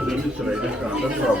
Önemli sırayla şu anda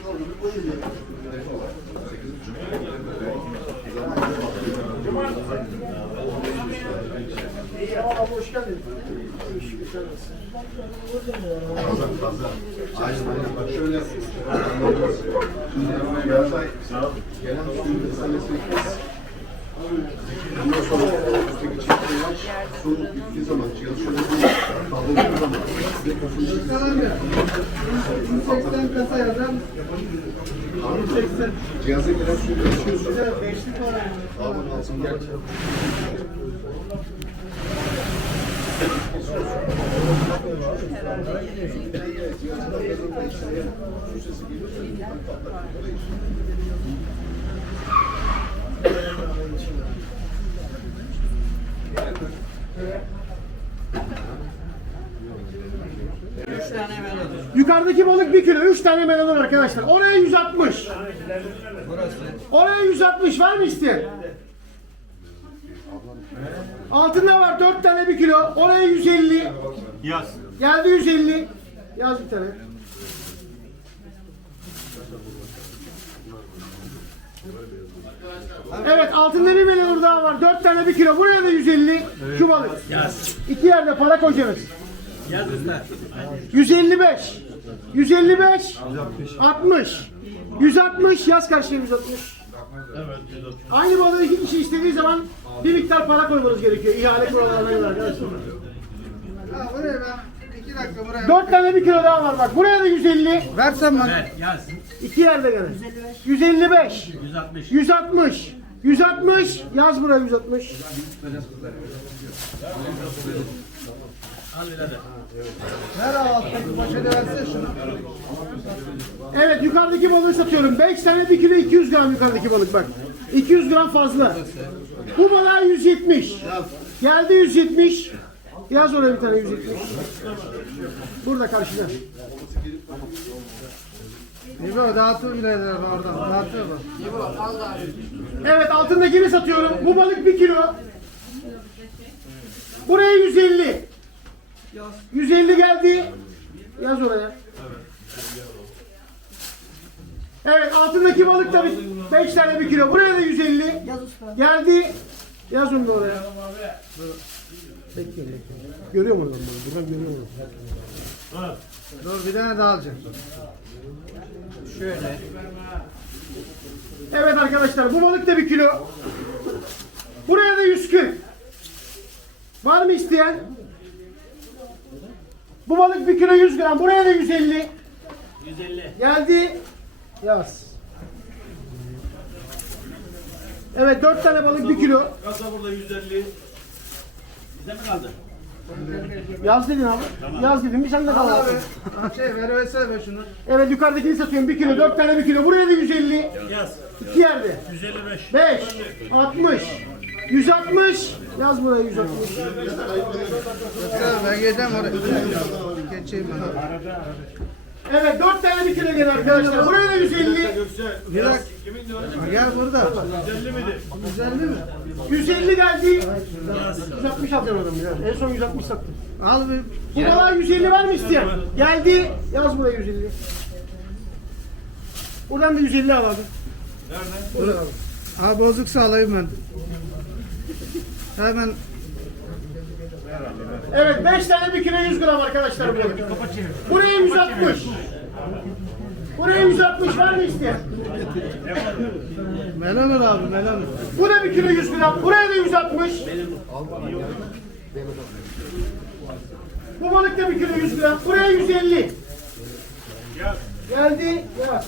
bravo. Ondan sonra üstteki çiftliği aç, su bittiği zaman, cihaz şöyle bir kaldırdığı zaman 80 kasa yazan cihaza gelen suyu geçiyorsun. beşlik oranı. Alın alsın gel. Yukarıdaki balık 1 kilo, 3 tane melon arkadaşlar. Oraya 160. Oraya 160 var mı isteyen? Altında var 4 tane 1 kilo. Oraya 150. Yaz. Geldi 150. Yaz bir tane. Evet altında bir melon daha var. 4 tane 1 kilo. Buraya da 150. Şu balık. İki yerde para koyacaksınız. 155. 155. 60. 160 yaz karşıya 160. Aynı balığı iki kişi istediği zaman bir miktar para koymanız gerekiyor. İhale kurallarına göre arkadaşlar. Ha, buraya ben iki dakika buraya. 4 tane bir kilo daha var bak. Buraya da 150. Versen bana. Yaz. İki yerde gene. 155. 160. 160. 160. Yaz buraya 160. Al birader. Ver alttaki poşeti versene şunu. Evet yukarıdaki balığı satıyorum. 5 tane 1 kilo 200 gram yukarıdaki balık bak. 200 gram fazla. Bu balığa 170. Geldi 170. Yaz oraya bir tane 170. Burada karşıda. İbo dağıtır birader oradan. Dağıtır bak. Evet altındakini satıyorum. Bu balık 1 kilo. Buraya 150. 150 geldi. Yaz oraya. Evet altındaki balık da 5 tane 1 kilo. Buraya da 150. Geldi. Yaz onu da oraya. Bekliyorum. Görüyor musun onu? Buradan görüyor musun? Dur bir tane daha alacağım. Evet arkadaşlar bu balık da 1 kilo. Buraya da 140. Var mı isteyen? Bu balık 1 kilo 100 gram. Buraya da 150. 150. Geldi. Yaz. Evet 4 tane balık 1 kilo. Kasa burada 150. Bize mi kaldı? Yaz dedin abi. Yaz dedim bir sen de kal Al abi. Şey ver versene be şunu. Evet yukarıdakini satıyorum 1 kilo 4 tane 1 kilo. Buraya da 150. Yaz. İki yerde. 155. 5, 60, 160. Yaz buraya 160. Göster ben geleceğim oraya. Geçeyim ben. Evet 4 tane 1 kilo geliyor arkadaşlar. Buraya da 150. Bir dakika. Ha, Gel burada. 150 miydi? 150 mi? 150 geldi. 160 alacağım adamı ya. En son 160 sattım. Al bir. Bu balığa 150 var mı isteyen? Geldi. Yaz buraya 150. Buradan da 150 al abi. Dur. Ha bozuksa alayım ben. Hemen Evet 5 tane 1 kilo 100 gram arkadaşlar bu balık. Buraya 160. Buraya 160 var mı isteyen? al abi melon. Bu da 1 kilo 100 gram. Buraya da 160. Bu balık da bir kilo 100 gram. Buraya 150. Geldi. Yaz.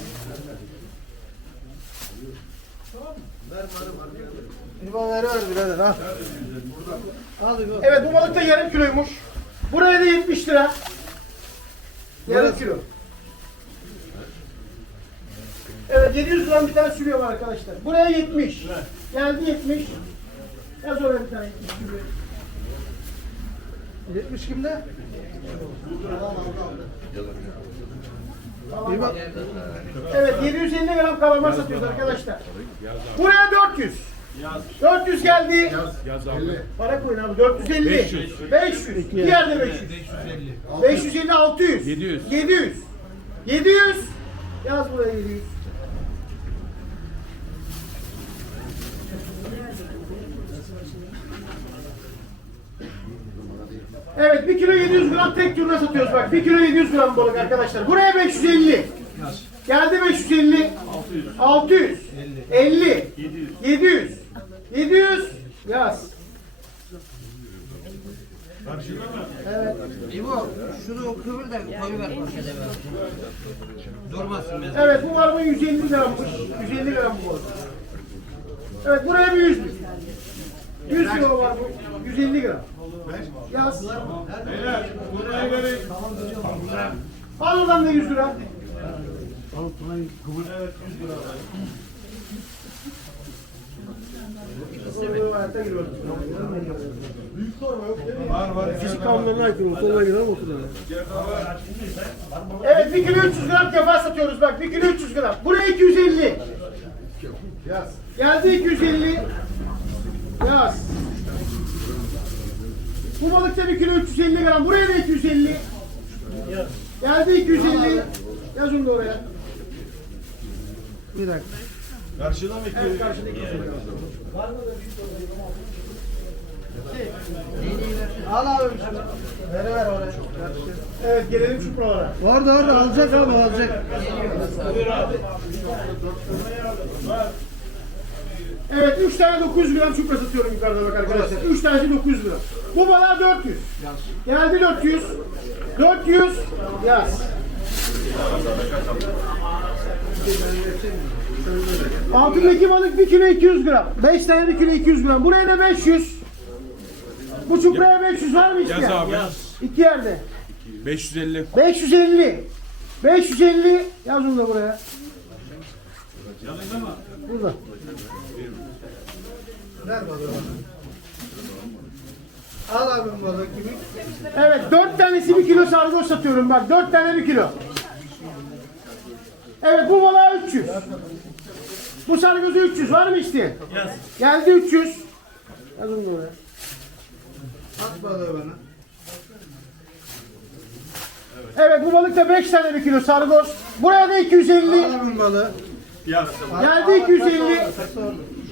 İbo ver ver birader. Al İbo. Evet bu balık da yarım kiloymuş. Buraya da 70 lira. Yarım kilo. Evet 700 gram bir tane sürüyor var arkadaşlar. Buraya 70. Geldi 70. Yaz oraya bir tane 70 sürüyor. 70 kimde? İbo. Evet 750 gram kalamar satıyoruz arkadaşlar. Buraya 400. 400 geldi. Para koyun abi 450. 500. 500. Diğer de 500. 550 600. 700. 700. 700. Yaz buraya 700. Evet 1 kilo 700 gram tek turuna satıyoruz bak. 1 kilo 700 gram balık arkadaşlar. Buraya 550. Geldi 550. 600. 50. 700. 700. Yaz. İbo şunu kıvır da koyuver. Durmasın mesela. Evet bu var mı 150 grammış. 150 gram bu balık. Evet buraya bir 100 bin. 100 kilo var bu. 150 gram. Yaz. Al oradan da 100 lira. Fizik kanunlarına aykırı olsa olay gider ama oturalım. Evet 1 kilo 300 gram kefa satıyoruz bak 1 kilo 300 gram. Buraya 250. Yaz. Geldi 250. Yaz. Bu balıkta 1 kilo 350 gram. Buraya da 250. Geldi 250. Yaz onu da oraya. Bir dakika. Karşıdan Evet karşıdaki. Al abi şunu. Ver ver oraya. Evet gelelim şu buralara. Orada orada alacak abi alacak. Evet 3 tane 900 gram çupra satıyorum yukarıda bak arkadaşlar. 3 tanesi 900 lira. Bu balığa 400. Geldi 400. 400. Yaz. Altındaki balık 1 kilo 200 gram. 5 tane 1 kilo 200 gram. Buraya da 500. Bu çupraya 500 var mı isteyen? Yaz abi. İki yerde. 550. 550. 550. Yaz onu da buraya. Burada. Ver balığı bana. Al abim balığı kimi? Evet dört tanesi bir kilo sargoç satıyorum bak dört tane bir kilo. Evet bu balığa 300. Bu sargozu 300 var mı isteyen? Geldi 300. Yaz onu da oraya. At balığı bana. Evet bu balıkta 5 tane bir kilo sargoç. Buraya da 250. Al abim balığı. Geldi 250.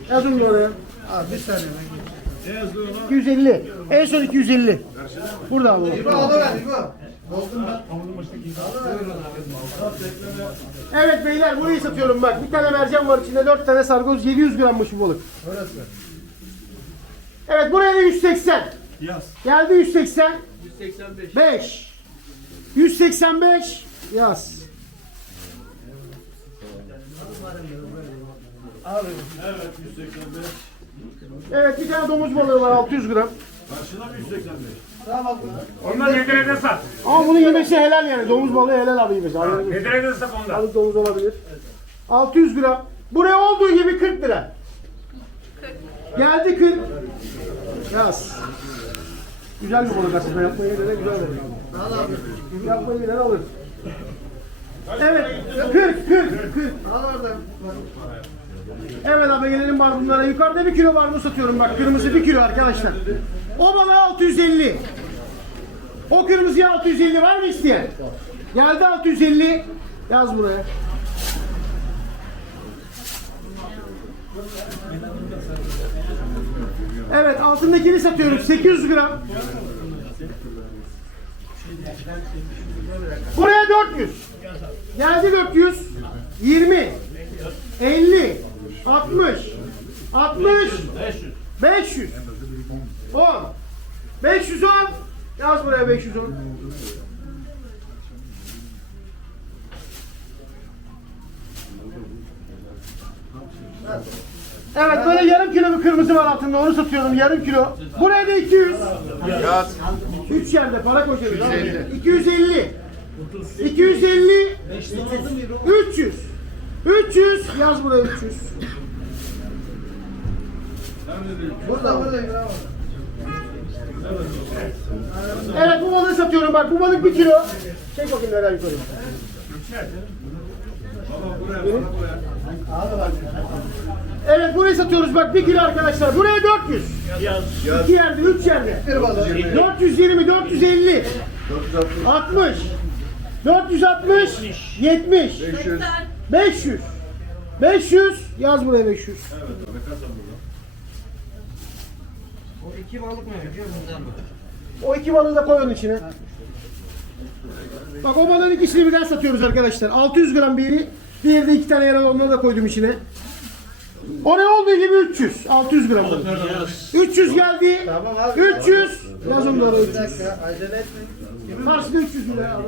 Yaz onu da oraya. Al bir saniye ben gideyim. 250. En son 250. Burada abi. İbo alıver İbo. Doldum ben. Evet beyler burayı satıyorum bak. Bir tane mercan var içinde 4 tane sargoz 700 grammış bu balık. Orası. Evet buraya da 180. Yaz. Geldi 180. 185. 5. 185. Yaz. Abi. Evet 185. Evet bir tane domuz balığı var 600 gram. Karşıdan 185. Tamam. Ondan nedirede sat. Ama bunun yemesi helal yani. Domuz balığı helal abi yemesi. Nedirede sat ondan. Balık domuz olabilir. 600 gram. Buraya olduğu gibi 40 lira. Geldi 40. Yaz. Güzel bir balık aslında. Yapmayı bilen güzel abi. Yapmayı bilen alır. Evet. 40 40 40. Al oradan. Evet abi gelelim barbunlara. Yukarıda bir kilo barbun satıyorum bak. Kırmızı bir kilo arkadaşlar. O balığa 650. O kırmızıya 650 var mı isteyen? Geldi 650. Yaz buraya. Evet altındakini satıyorum 800 gram. Buraya 400. Geldi 400. 20. 50. 60. 60. 500. 500. 10. 510. Yaz buraya 510. Evet böyle yarım kilo bir kırmızı var altında onu satıyorum yarım kilo. Buraya da 200. Yaz. 3 yerde para koşuyoruz. 250. 250. 300. 300. Yaz buraya 300. Burada burada. Evet bu balığı satıyorum bak bu balık 1 kilo. Çek bakayım nereye yukarı. Evet burayı satıyoruz bak 1 kilo arkadaşlar. Buraya 400. Yaz. 2 yerde 3 yerde. Bir balık. 420 450 460. 60 460 70 500. 500 500 yaz buraya 500 O iki balık mı yapıyor bundan mı? O iki balığı da koy onun içine. Bak o balığın ikisini birden satıyoruz arkadaşlar. 600 gram biri. Diğeri de iki tane yaralı onları da koydum içine. Oraya olduğu gibi 300. 600 gram balık. 300 geldi. Tamam abi. 300. Yaz onları Bir 300. dakika acele etme. Karşıda 300 lira.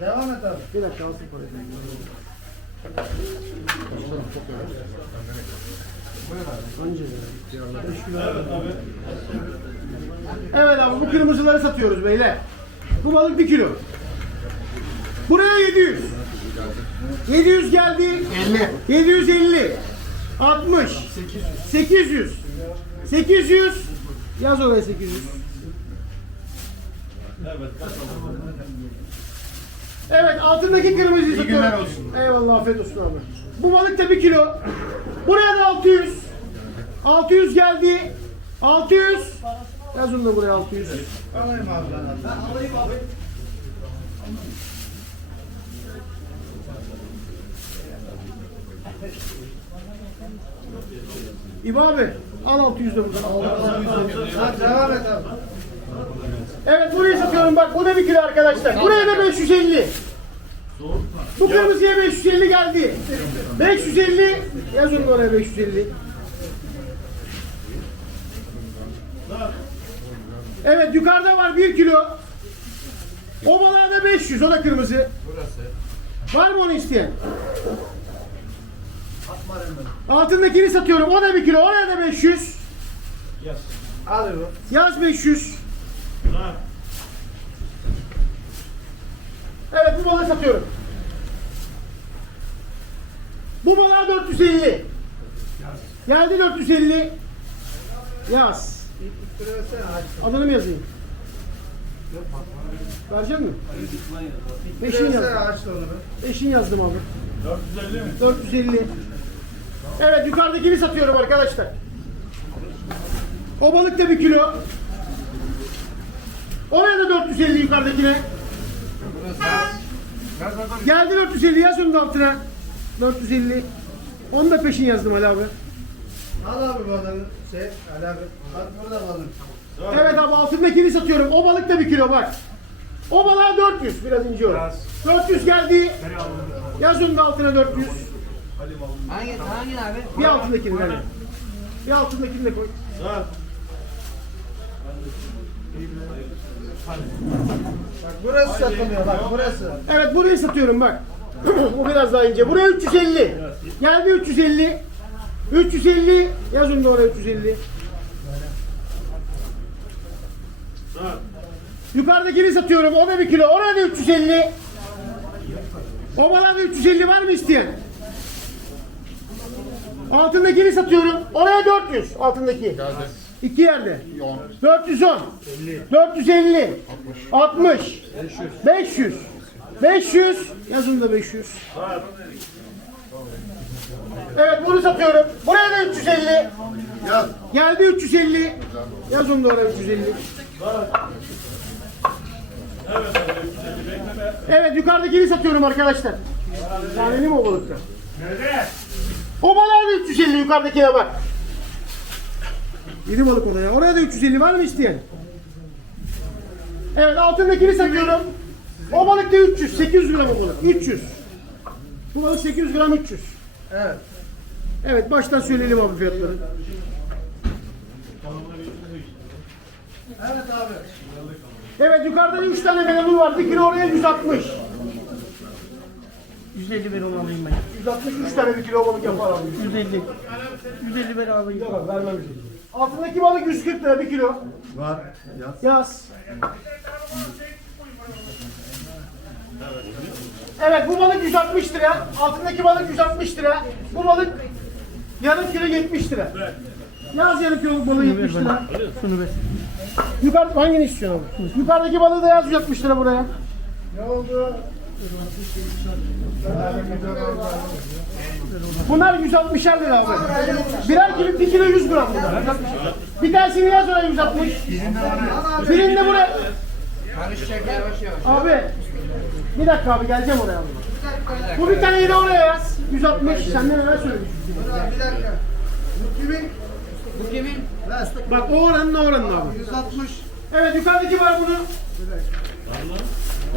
Devam et abi. Bir dakika alsın parayı. Evet abi bu kırmızıları satıyoruz beyler. Bu balık 1 kilo. Buraya 700. 700 geldi. 50. 750. 60. 800. 800. Yaz oraya 800. Evet altındaki kırmızıyı satıyorum. günler olsun. Eyvallah afiyet olsun abi. Bu balık da 1 kilo. Buraya da 600. 600 geldi. 600. Yaz onu da buraya 600. Alayım abi ben. Alayım abi. İbo abi al 600 de buradan. Al, al 600 de. Hadi devam et abi. Evet burayı satıyorum bak bu da 1 kilo arkadaşlar. Buraya da 550. Bu kırmızıya 550 geldi. 550 yaz onu da oraya 550. Evet yukarıda var 1 kilo. O balığa da 500 o da kırmızı. Var mı onu isteyen? Altındakini satıyorum o da 1 kilo oraya da 500. Al İbo. Yaz 500. Evet bu balığı satıyorum. Bu balığa 450. Geldi 450. Yaz. Adını mı yazayım? Verecek mi? Onu be. Beşin yazdım abi. 450 mi? 450. Evet yukarıdakini satıyorum arkadaşlar. O balık da bir kilo. Oraya da 450 yukarıdakine. Geldi 450 yaz onun altına. 450. Onu da peşin yazdım Ali abi. Al abi balığı. Şey Ali abi. Bak burada balığın. Evet abi altındakini satıyorum. O balık da bir kilo bak. O balığa 400 biraz ince o. 400 geldi. Yaz onun altına 400. Hangi, hangi abi? Bir altındakini ver. Bir altındakini de koy. Sağ. Bak burası satılıyor bak burası. Evet burayı satıyorum bak. Bu biraz daha ince. Buraya 350. Geldi 350. 350. Yazın da oraya 350. Sağ. Yukarıdakini satıyorum. O da bir kilo. Oraya da 350. O bana da 350 var mı isteyen? Altındakini satıyorum. Oraya 400. Altındaki. İki yerde. 410. 450. 60. 500. 500. Yazın da 500. Evet bunu satıyorum. Buraya da 350. Yaz. Geldi 350. Yazın da oraya 350. Evet yukarıdakini satıyorum arkadaşlar. Taneli mi o balıkta? Nerede? O balığa da 350 yukarıdakine bak. Yedi balık ona ya. Oraya da 350 var mı isteyen? Evet altındakini satıyorum. O balık da 300. 800 gram o balık. 300. Bu balık 800 gram 300. Evet. Evet baştan söyleyelim abi fiyatları. Evet abi. Evet yukarıda 3 tane melonur var. Bir kilo oraya 160. 150 ver onu alayım ben. 163 tane bir kilo balık yapar abi. 150. 150 ver alayım. Yok vermem. Altındaki balık 140 lira bir kilo. Var. Yaz. Yaz. Evet bu balık 160 lira. Altındaki balık 160 lira. Bu balık yarım kilo 70 lira. Yaz yarım kilo balığı 70 lira. Şunu ver. Yukarı hangini istiyorsun abi? Yukarıdaki balığı da yaz 160 lira buraya. Ne oldu? Bunlar 160'er lira abi. Birer kilo, bir kilo 100 gram bunlar. Bir tanesini yaz oraya 160. Birini de buraya. Abi. Bir dakika abi geleceğim oraya abi. Bu bir taneyi de oraya yaz. 160. Senden neler söylemiş? Bir dakika. Bu kimin? Bu kimin? Bak o oranın o oranın abi. 160. Evet yukarıdaki var bunun.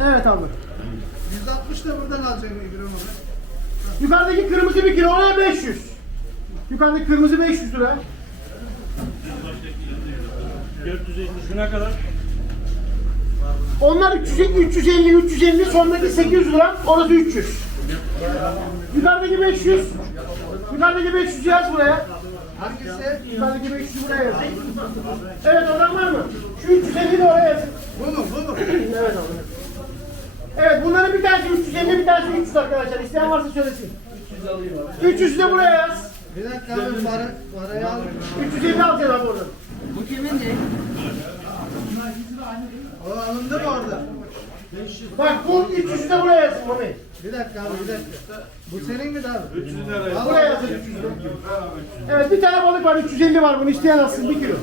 Evet abi. 160 da buradan alacaksın İbrahim abi. Yukarıdaki kırmızı bir kilo oraya 500. Yukarıdaki kırmızı 500 lira. 450 şuna kadar. Onlar 300, 350, 350, sondaki 800 lira, orası 300. Yukarıdaki 500, yukarıdaki 500 yaz buraya. Hangisi? Yukarıdaki 500 buraya yaz. Evet oradan var mı? Şu 350 de oraya yaz. Bu mu? Bu mu? Evet abi. Evet bunların bir tanesi 350, bir tanesi 300 arkadaşlar. İsteyen varsa söylesin. 300 de buraya yaz. Bir dakika abi para, parayı al. 350 alacağız abi oradan. O alındı mı orada? Bak bu 300 de buraya yazsın Mami. Bir dakika abi bir dakika. Bu senin mi abi? 300 lira. Buraya yazın 300 de. Evet bir tane balık var 350 var bunu isteyen alsın 1 kilo.